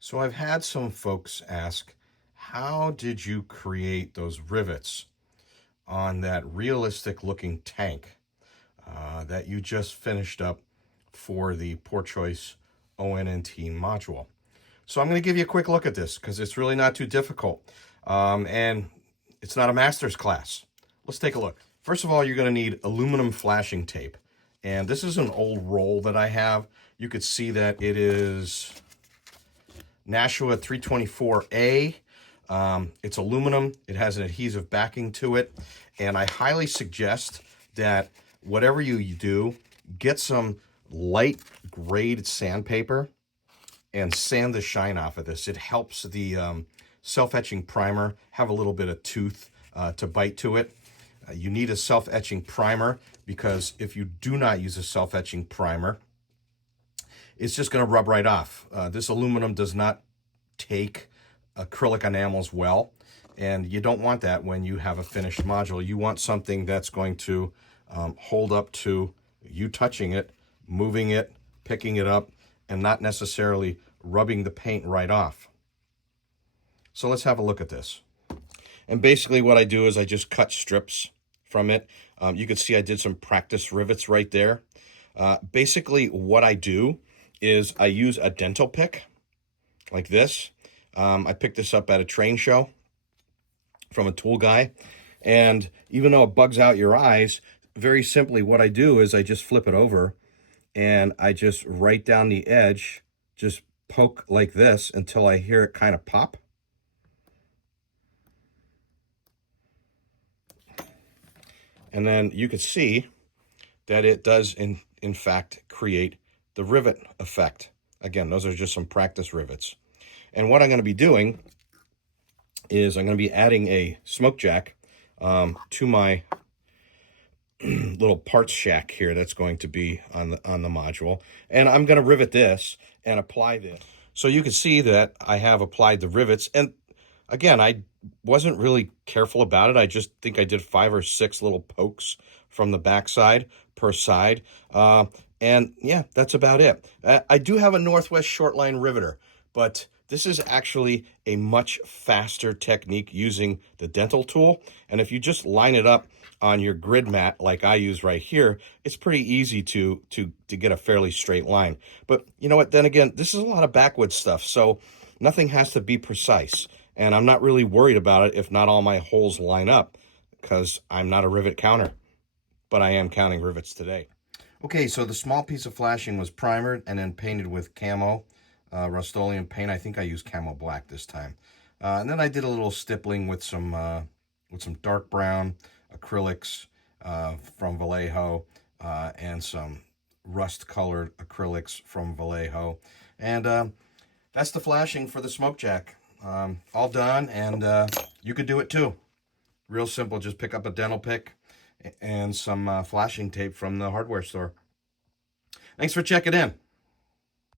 So I've had some folks ask, how did you create those rivets on that realistic looking tank that you just finished up for the Poor Choice ONNT module? So I'm going to give you a quick look at this because it's really not too difficult. And it's not a master's class. Let's take a look. First of all, you're going to need aluminum flashing tape. And this is an old roll that I have. You could see that it is Nashua 324A. It's aluminum. It has an adhesive backing to it. And I highly suggest that whatever you do, get some light grade sandpaper and sand the shine off of this. It helps the self-etching primer have a little bit of tooth to bite to it. You need a self-etching primer because if you do not use a self-etching primer, it's just going to rub right off. This aluminum does not take acrylic enamels well, and you don't want that when you have a finished module. You want something that's going to hold up to you touching it, moving it, picking it up, and not necessarily rubbing the paint right off. So let's have a look at this. And basically what I do is I just cut strips from it. You can see I did some practice rivets right there. Basically what I do is I use a dental pick like this. I picked this up at a train show from a tool guy. And even though it bugs out your eyes, very simply what I do is I just flip it over and I just right down the edge, just poke like this until I hear it kind of pop. And then you can see that it does in fact create the rivet effect. Again, those are just some practice rivets. And what I'm going to be doing is I'm going to be adding a smoke jack to my little parts shack here that's going to be on the module. And I'm going to rivet this and apply this. So you can see that I have applied the rivets. And again, I wasn't really careful about it. I just think I did 5 or 6 little pokes from the backside per side. And yeah, that's about it. I do have a Northwest Shortline riveter, but this is actually a much faster technique using the dental tool. And if you just line it up on your grid mat like I use right here, it's pretty easy to get a fairly straight line. But you know what? Then again, this is a lot of backwoods stuff, so nothing has to be precise. And I'm not really worried about it if not all my holes line up, because I'm not a rivet counter, but I am counting rivets today. Okay, so the small piece of flashing was primered and then painted with camo, Rust-Oleum paint. I think I used camo black this time. And then I did a little stippling with some dark brown acrylics from Vallejo and some rust-colored acrylics from Vallejo. And that's the flashing for the smoke jack. All done, and you could do it too. Real simple, just pick up a dental pick and some flashing tape from the hardware store. Thanks for checking in.